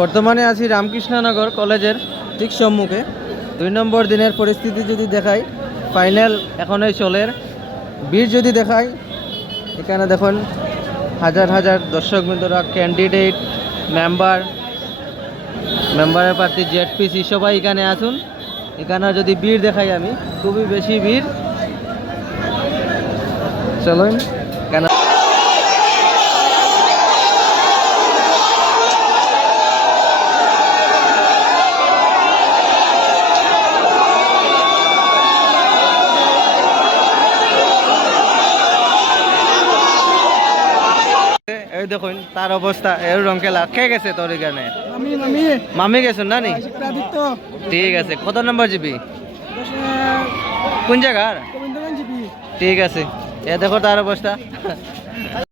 বর্তমানে আছি রামকৃষ্ণনগর কলেজের ঠিক সম্মুখে। 2 নম্বর দিনের পরিস্থিতি যদি দেখাই, ফাইনাল এখনই চলে। ভিড় যদি দেখাই, এখানে দেখুন হাজার হাজার দর্শক বৃন্দরা, ক্যান্ডিডেট, মেম্বারের প্রার্থী, জেডপিসি সবাই এখানে আসুন। এখানে যদি ভিড় দেখাই আমি, খুবই বেশি ভিড়। চলুন কেন এই দেখুন তার অবস্থা, এর রঙকেলা খেয়ে গেছে তোর এখানে। মামি গেছেন না নি? ঠিক আছে, কত নম্বর জিবি, কোন জায়গার? ঠিক আছে, এ দেখো তার অবস্থা।